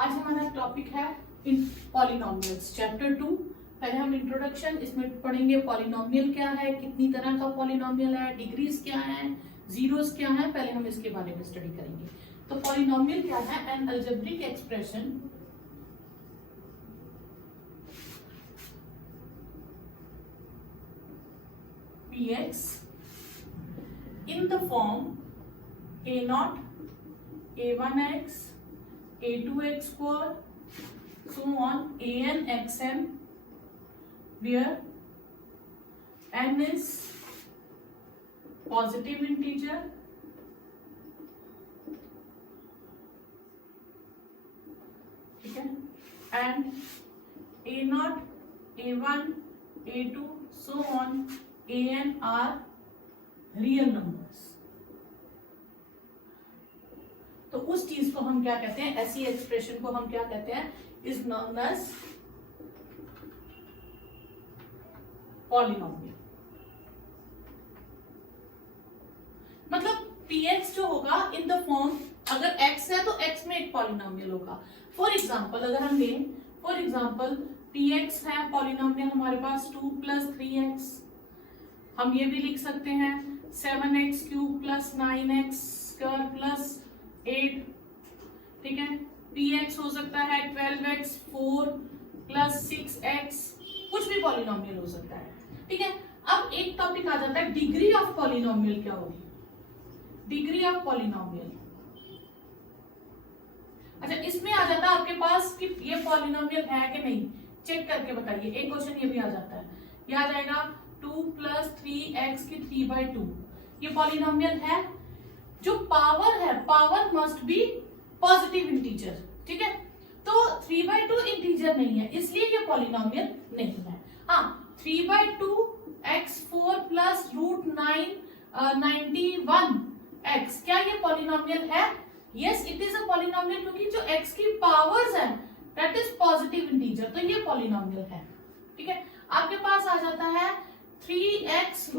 आज हमारा टॉपिक है इन पॉलिनोमियल्स चैप्टर 2। पहले हम इंट्रोडक्शन इसमें पढ़ेंगे पॉलिनोमियल क्या है, कितनी तरह का पॉलिनोमियल है, डिग्रीज क्या है, जीरोस क्या है, पहले हम इसके बारे में स्टडी करेंगे। तो पॉलिनोमियल क्या है? N algebraic expression px in the form a0 a1x a2x square so on an xn where n is positive integer ठीक है, and a0 a1 a2 so on an are real numbers। तो उस चीज को हम क्या कहते हैं, ऐसी एक्सप्रेशन को हम क्या कहते हैं, इज नोन एज पॉलिनोमियल। मतलब px जो होगा इन द फॉर्म, अगर x है तो x में एक पॉलिनोमियल होगा। फॉर एग्जाम्पल अगर हम लें, फॉर एग्जाम्पल px है पॉलिनोमियल हमारे पास 2 + 3x, हम ये भी लिख सकते हैं 7x³ + 9x² + 8, ठीक है। px हो सकता है 12x4 + 6x, कुछ भी पॉलिनोमियल हो सकता है, ठीक है। अब एक टॉपिक आ जाता है डिग्री ऑफ पॉलिनोमियल क्या होगी, डिग्री ऑफ पॉलिनोमियल। अच्छा, इसमें आ जाता है आपके पास कि ये पॉलिनोमियल है कि नहीं, चेक करके बताइए। एक क्वेश्चन ये भी आ जाता है, ये आ जाएगा 2 + 3x की 3/2, ये पॉलिनोमियल है। जो पावर है, power must be positive integer, ठीक है। तो 3/2 इंटीजर नहीं है, इसलिए ये पॉलिनोमियल नहीं है। हाँ, 3/2 x4 + √9 91x, क्या ये पॉलिनोमियल है? Yes, it is a polynomial, क्योंकि जो x की पावर्स है दैट इज पॉजिटिव इंटीजर, तो ये पॉलिनोमियल है, ठीक है। आपके पास आ जाता है 3x√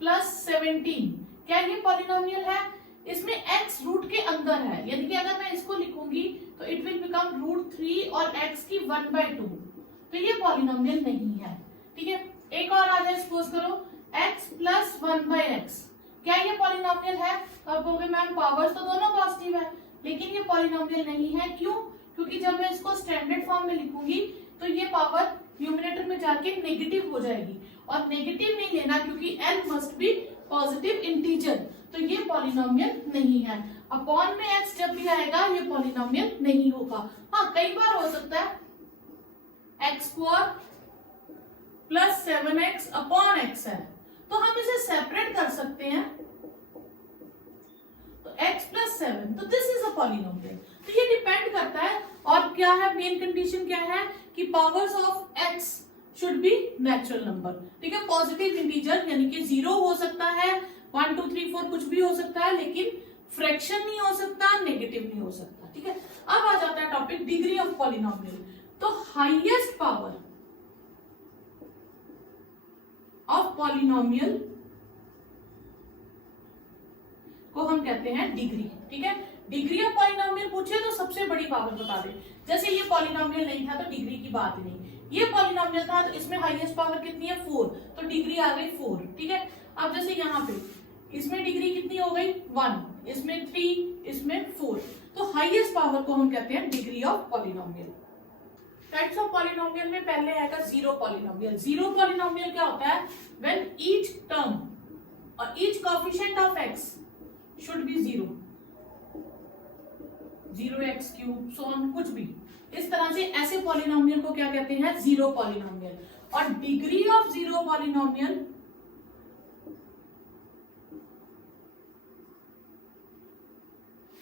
+ 17, क्या ये पॉलिनोमियल है? इसमें x रूट के अंदर है, यानी कि अगर मैं इसको लिखूंगी तो इट विल बिकम √3 और x की 1/2, तो ये पॉलिनोमियल नहीं है, ठीक है। एक और आ जाए, सपोज करो x + 1/x, क्या ये पॉलिनोमियल है? तो आप कहोगे मैम पावर्स तो दोनों पॉजिटिव है, लेकिन ये पॉलिनोमियल नहीं है। क्यों? क्योंकि जब मैं इसको स्टैंडर्ड फॉर्म में लिखूंगी तो ये पावर न्यूमरेटर में जाके नेगेटिव हो जाएगी, और नेगेटिव नहीं लेना क्योंकि n must be positive integer, तो ये पॉलिनोमियल नहीं है। अपॉन में x जब भी आएगा ये पॉलिनोमियल नहीं होगा। हाँ, कई बार हो सकता है x² + 7x अपॉन x है, तो हम इसे सेपरेट कर सकते हैं, तो x + 7, तो दिस इज अ पॉलिनोमियल। तो ये डिपेंड करता है, और क्या है मेन कंडीशन क्या है कि powers of x should be natural number, ठीक है। पॉजिटिव इंटीजर यानी कि 0 हो सकता है, 1 2 3 4 कुछ भी हो सकता है, लेकिन फ्रैक्शन नहीं हो सकता, नेगेटिव नहीं हो सकता, ठीक है। अब आ जाता है टॉपिक डिग्री ऑफ पॉलिनोमियल। तो हाईएस्ट पावर ऑफ पॉलिनोमियल को हम कहते हैं डिग्री, ठीक है। डिग्री ऑफ पॉलिनोमियल पूछे तो सबसे बड़ी पावर बता दे। जैसे ये पॉलिनोमियल नहीं था तो डिग्री की बात ही नहीं, ये पॉलिनोमियल था तो इसमें हाईएस्ट पावर कितनी है 4, तो डिग्री आ गई 4, ठीक है। अब जैसे यहाँ पे इसमें डिग्री कितनी हो गई 1, इसमें 3, इसमें 4, तो हाईएस्ट पावर को हम कहते हैं degree of polynomial. Types of polynomial में पहले आएगा जीरो पॉलिनोमियल। जीरो पॉलिनोमियल क्या होता है? व्हेन ईच टर्म और each coefficient of x should be 0, 0x³ so on, कुछ भी इस तरह से, ऐसे पॉलिनोमियल को क्या कहते हैं? Zero polynomial. और degree of zero polynomial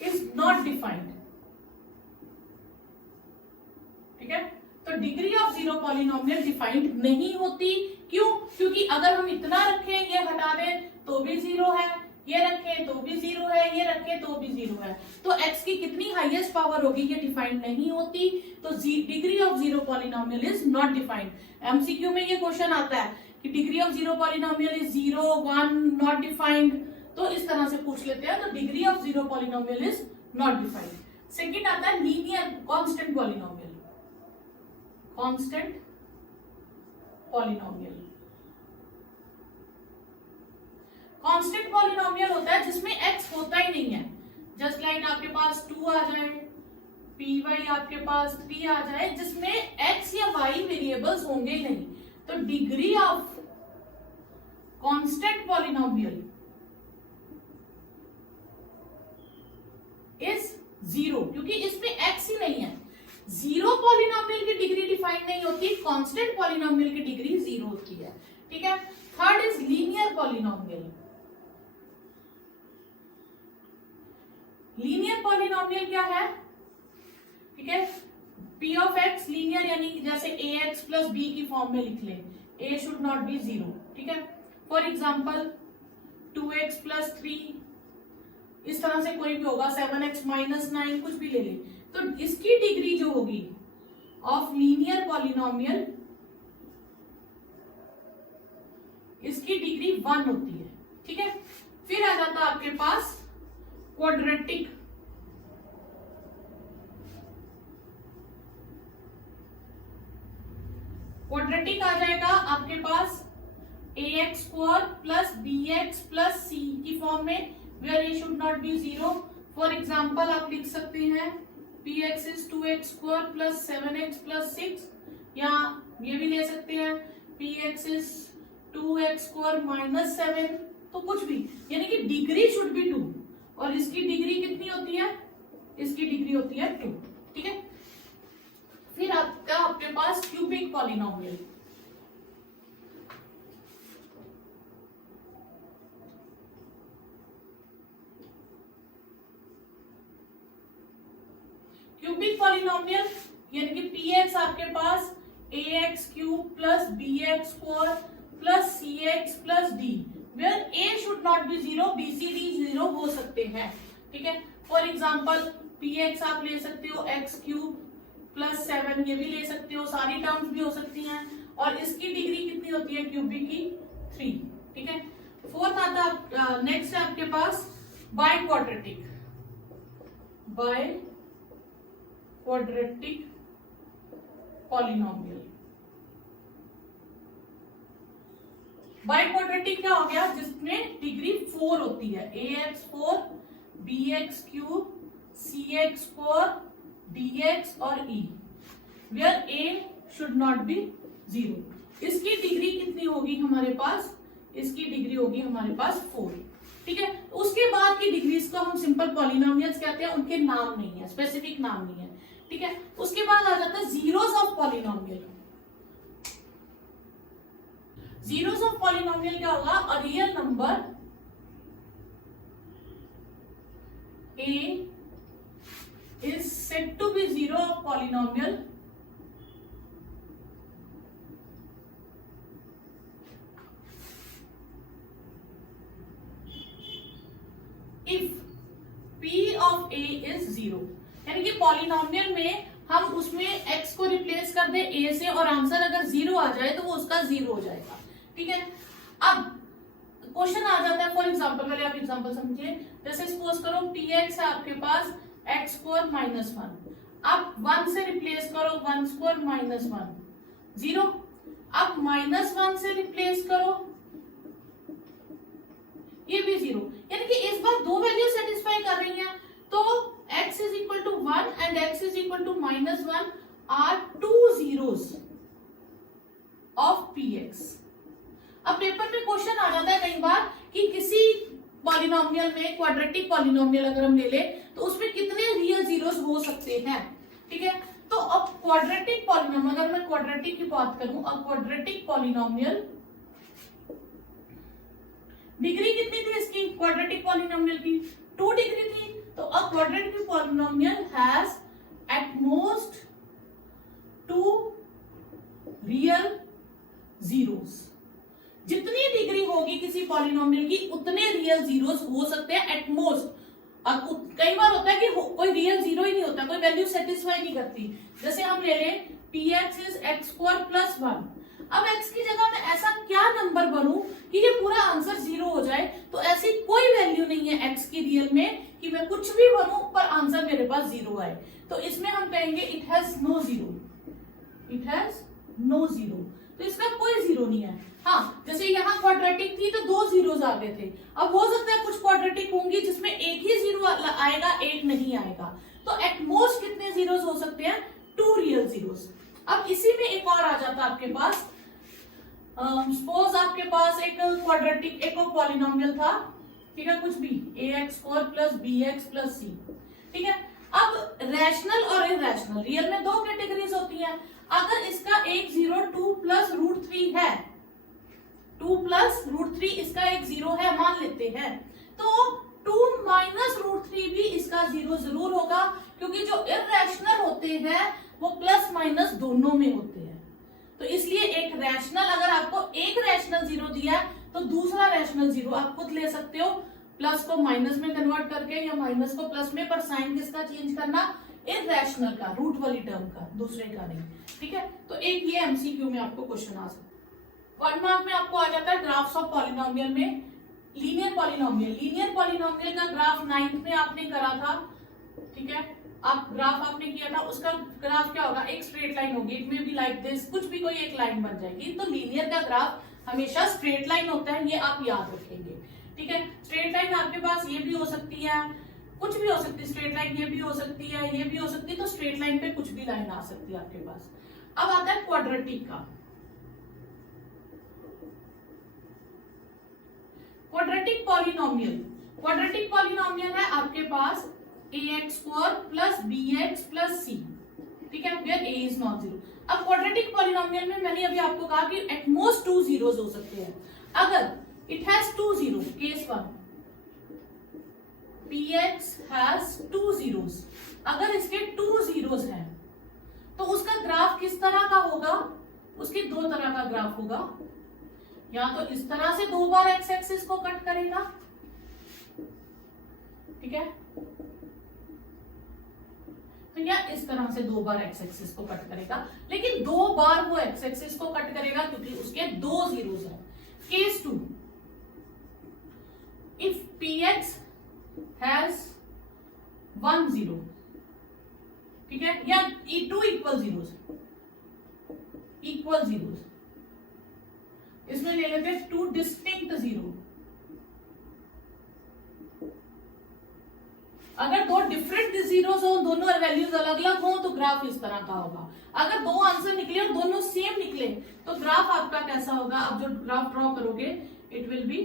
is not defined, ठीक है। तो degree of zero polynomial defined नहीं होती। क्यों? क्योंकि अगर हम इतना रखें, ये हटा दें तो भी 0 है, ये रखें तो भी 0 है, ये रखें तो भी 0 है, तो x की कितनी हाईएस्ट पावर होगी ये डिफाइंड नहीं होती। तो degree of zero polynomial is not defined. MCQ में ये क्वेश्चन आता है कि degree of zero polynomial is 0, 1, not defined, तो इस तरह से पूछ लेते हैं। तो degree of zero polynomial is not defined. Second आता है linear constant polynomial. Constant polynomial, constant polynomial होता है जिसमें x होता ही नहीं है। जस्ट लाइक आपके पास 2 आ जाए, पी वाई आपके पास 3 आ जाए, जिसमें x या y वेरिएबल्स होंगे ही नहीं, तो degree of constant polynomial is 0, क्योंकि इसमें x ही नहीं है। 0 पॉलिनोमियल की डिग्री डिफाइन नहीं होती, कांस्टेंट पॉलिनोमियल की डिग्री 0 होती है। ठीक है। Third is linear polynomial. Linear polynomial क्या है? ठीक है, p ऑफ x लीनियर, यानी जैसे ax प्लस b की फॉर्म में लिख लें, a शुड नॉट बी 0। ठीक है। फॉर एग्जाम्पल 2x प्लस 3, इस तरह से कोई भी होगा, 7x माइनस 9, कुछ भी ले लें, तो इसकी डिग्री जो होगी ऑफ लीनियर पॉलिनोमियल, इसकी डिग्री 1 होती है। ठीक है। फिर आ जाता है आपके पास क्वाड्रेटिक। क्वाड्रेटिक आ जाएगा आपके पास ax square plus bx plus c की फॉर्म में, where a should not be 0। For example आप लिख सकते हैं px is 2x square plus 7x plus 6, या ये भी ले सकते हैं px is 2x square minus 7, तो कुछ भी, यानी कि डिग्री शुड बी 2, और इसकी डिग्री कितनी होती है? इसकी डिग्री होती है 2। ठीक है। फिर आपके पास क्यूबिक पॉलिनोमियल। क्यूबिक पॉलिनोमियल यानी कि px आपके पास ax cube plus bx square plus cx plus d, where a should not be 0, b c d 0 हो सकते हैं। ठीक है। फॉर एग्जाम्पल px आप ले सकते हो x क्यूब प्लस 7, ये भी ले सकते हो, सारी टर्म्स भी हो सकती हैं, और इसकी डिग्री कितनी होती है क्यूबिक की? 3। ठीक है। फोर्थ आता नेक्स्ट है आपके पास biquadratic. Biquadratic polynomial. Biquadratic क्या हो गया? जिसमें डिग्री 4 होती है, ax 4, bx cube, cx square, dx और e, where a should not be 0। इसकी डिग्री कितनी होगी हमारे पास? इसकी डिग्री होगी हमारे पास 4। ठीक है। उसके बाद की डिग्रीज को हम सिंपल पॉलिनोमियल्स कहते हैं, उनके नाम नहीं है, स्पेसिफिक नाम नहीं है। ठीक है। उसके बाद आ जाता है zeros of polynomial. Zeros of polynomial क्या होगा? A real number a is said to be zero of polynomial if p of a is 0। यानी कि पॉलिनोमियल में हम उसमें x को रिप्लेस कर दे a से, और आंसर अगर 0 आ जाए तो वो उसका 0 हो जाएगा। ठीक है। अब क्वेश्चन आ जाता है, फॉर एग्जाम्पल, पहले आप एग्जाम्पल समझिए। जैसे सपोज करो px है आपके पास x स्क्वायर माइनस 1, अब 1 से रिप्लेस करो 1 स्क्वायर माइनस 1, 0। अब माइनस 1 से रिप्लेस करो, ये भी 0, यानी कि इस बार दो वैल्यू सेटिस्फाई कर रही हैं, तो x is equal to 1 and x is equal to minus 1 are 2 zeros of px। अब पेपर में क्वेश्चन आ जाता है कई बार कि किसी पॉलिनोमियल में, क्वाड्रेटिक पॉलिनोमियल अगर हम ले ले, तो उसमें कितने रियल जीरोस हो सकते हैं। ठीक है। तो अब क्वाड्रेटिक पॉलिनोमियल, अगर मैं क्वाड्रेटिक की बात करूं, अब क्वाड्रेटिक पॉलिनोमियल डिग्री कितनी थी इसकी? क्वाड्रेटिक पॉलिनोमियल की 2 डिग्री थी, तो a quadratic polynomial has at most 2 real zeros. जितनी डिग्री होगी किसी पॉलिनोमियल की, उतने रियल जीरोस हो सकते हैं एट मोस्ट। अब कई बार होता है कि कोई रियल जीरो ही नहीं होता, कोई वैल्यू सेटिस्फाई नहीं करती। जैसे हम ले लें px is x square plus 1, अब x की जगह में ऐसा क्या नंबर बनूं कि ये पूरा आंसर 0 हो जाए। तो ऐसी कोई वैल्यू नहीं है x की रियल में कि मैं कुछ भी बनूं पर आंसर मेरे पास 0 आए। तो इसमें हम कहेंगे it has no zero, it has no zero. तो इसका कोई 0 नहीं है। हाँ, जैसे यहाँ क्वाड्रेटिक थी तो 2 जीरोस आ गए थे। अब हो सकता है कुछ क्वाड्रेटिक होंगी जिसमें एक ही 0 आएगा, एक नहीं आएगा। तो एट मोस्ट कितने जीरोस हो सकते हैं? 2 रियल जीरोस। अब इसी में एक और आ जाता है आपके पास, सपोज आपके पास एक क्वाड्रेटिक, एक और पॉलिनोमियल था, ठीक है, कुछ भी ax² plus bx plus c, ठीक है। अब रैशनल और इरेशनल, रियल में 2 कैटेगरीज होती हैं। अगर इसका एक 0 2 प्लस √3 है, 2 प्लस √3 इसका एक 0 है मान लेते हैं, तो 2 माइनस √3 भी इसका 0 जरूर होगा, क्योंकि जो इरेशनल होते हैं वो प्लस माइनस दोनों में होते हैं। तो इसलिए एक रैशनल, अगर आपको एक रैशनल 0 दिया है तो दूसरा रैशनल 0 आप खुद ले सकते हो, प्लस को माइनस में कन्वर्ट करके या माइनस को प्लस में, पर साइन किसका चेंज करना? इरेशनल का, रूट वाली टर्म का, दूसरे का नहीं, ठीक है। तो एक ये एमसीक्यू में आपको क्वेश्चन आ सकता है। 1 मार्क में आपको आ जाता है ग्राफ्स ऑफ पॉलिनोमियल में लीनियर पॉलिनोमियल। लीनियर पॉलिनोमियल का ग्राफ 9th में आपने करा था, ठीक है। आप ग्राफ आपने किया था, उसका ग्राफ क्या होगा? एक स्ट्रेट लाइन होगी, इट में बी लाइक दिस, कुछ भी कोई एक लाइन बन जाएगी। तो लीनियर का ग्राफ हमेशा स्ट्रेट लाइन होता है, ये आप याद रखेंगे, ठीक है। स्ट्रेट लाइन आपके पास ये भी हो सकती है, कुछ भी हो सकती है, स्ट्रेट लाइन ये भी हो सकती है, ये भी हो सकती है। तो स्ट्रेट लाइन पे कुछ भी लाइन आ सकती है आपके पास। अब आता है क्वाड्रेटिक का। क्वाड्रेटिक पॉलिनोमियल, क्वाड्रेटिक पॉलिनोमियल है आपके पास ax² plus bx plus c, ठीक है, वेयर a इज नॉट 0। अब क्वाड्रेटिक पॉलिनोमियल में मैंने अभी आपको कहा कि एट मोस्ट 2 जीरोस हो सकते हैं। अगर it has 2 zero, case 1 px has 2 zeros, अगर इसके 2 जीरोस हैं तो उसका ग्राफ किस तरह का होगा? उसकी 2 तरह का ग्राफ होगा, या तो इस तरह से 2 बार एक्स एक्सिस को कट करेगा, ठीक है, तो या इस तरह से 2 बार एक्स एक्सिस को कट करेगा, लेकिन 2 बार वो एक्स एक्सिस को कट करेगा क्योंकि उसके 2 जीरोस हैं। केस 2, इफ px हैज 1 0, ठीक है, या 2 इक्वल जीरोस, इक्वल जीरोस, इसमें ले लेते हैं 2 डिस्टिंक्ट जीरो। अगर 2 डिफरेंट जीरोस हो, दोनों वैल्यूज अलग अलग हो, तो ग्राफ इस तरह का होगा। अगर 2 आंसर निकले और दोनों सेम निकले तो ग्राफ आपका कैसा होगा? आप जो ग्राफ ड्रॉ करोगे it will be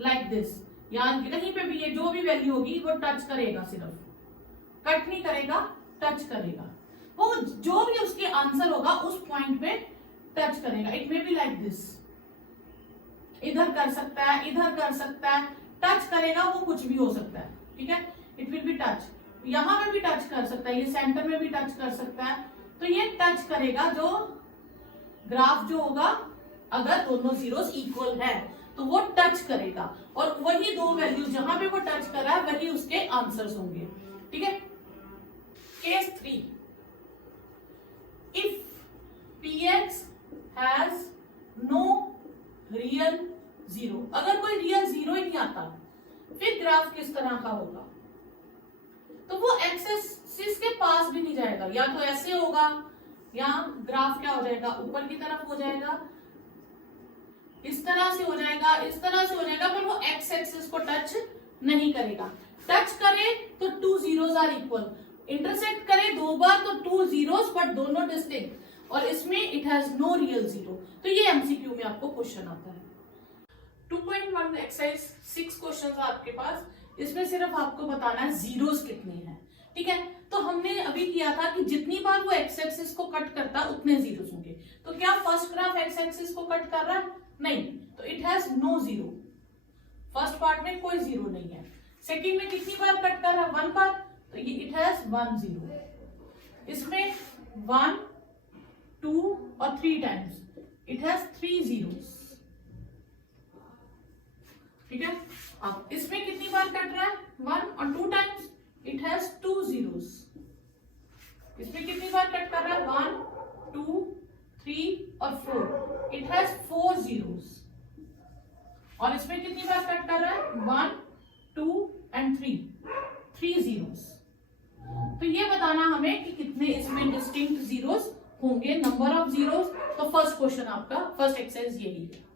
like this. यहाँ कहीं पे भी ये जो भी वैल्यू होगी वो टच करेगा, सिर्फ कट नहीं करेगा, टच करेगा। वो जो भी उसके आंसर होगा उस पॉइंट पे टच करेगा। It may be like this, इधर कर सकता है, इधर कर सकता है, टच करेगा, वो कुछ भी हो सकता है, ठीक है। इट विल बी टच, यहां पे भी टच कर सकता है, ये सेंटर में भी टच कर सकता है। तो ये टच करेगा, जो ग्राफ जो होगा, अगर दोनों जीरोस इक्वल है तो वो टच करेगा, और वही 2 वैल्यू जहां पे वो टच कर रहा है वही उसके आंसर्स होंगे, ठीक है। Case 3, if px has no real 0, अगर कोई रियल 0 ही नहीं आता फिर ग्राफ किस तरह का होगा? तो वो एक्स एक्सिस के पास भी नहीं जाएगा, या तो ऐसे होगा, या ग्राफ क्या हो जाएगा? ऊपर की तरफ हो जाएगा, इस तरह से हो जाएगा, इस तरह से हो जाएगा, पर वो एक्स एक्सिस को टच नहीं करेगा। टच करे तो 2 जीरोस आर इक्वल, इंटरसेक्ट करे 2 बार तो 2 जीरोस बट दोनों डिस्टिंक्ट, और इसमें इट हैज नो रियल 0। तो ये एमसीक्यू में आपको क्वेश्चन आता है। 2.1 एक्सरसाइज 6 क्वेश्चन आपके पास, इसमें सिर्फ आपको बताना है जीरोस कितने हैं, ठीक है। तो हमने अभी किया था कि जितनी बार वो एक्स एक्सिस को कट करता उतने जीरोस होंगे। तो क्या फर्स्ट ग्राफ एक्स एक्सिस को कट कर रहा है? नहीं, तो it has no 0, first part में कोई 0 नहीं है। सेकंड में कितनी बार कट कर रहा है? 1 बार, तो ये इट हैज 1 0। इसमें 1 2 और 3 टाइम्स, इट हैज 3 जीरोस, ठीक है। अब इसमें कितनी बार कट रहा है? 1 और 2 टाइम्स, इट हैज 2 जीरोस। इसमें कितनी बार कट कर रहा है? 1 2 3 और और 4, इट हैज 4 zeros। और इसमें कितनी बार कट कर रहा है? 1, 2 एंड 3 zeros। तो ये बताना हमें कि कितने इसमें डिस्टिंक्ट जीरोस होंगे, नंबर ऑफ जीरोस। तो फर्स्ट क्वेश्चन आपका, फर्स्ट एक्सरसाइज यही है।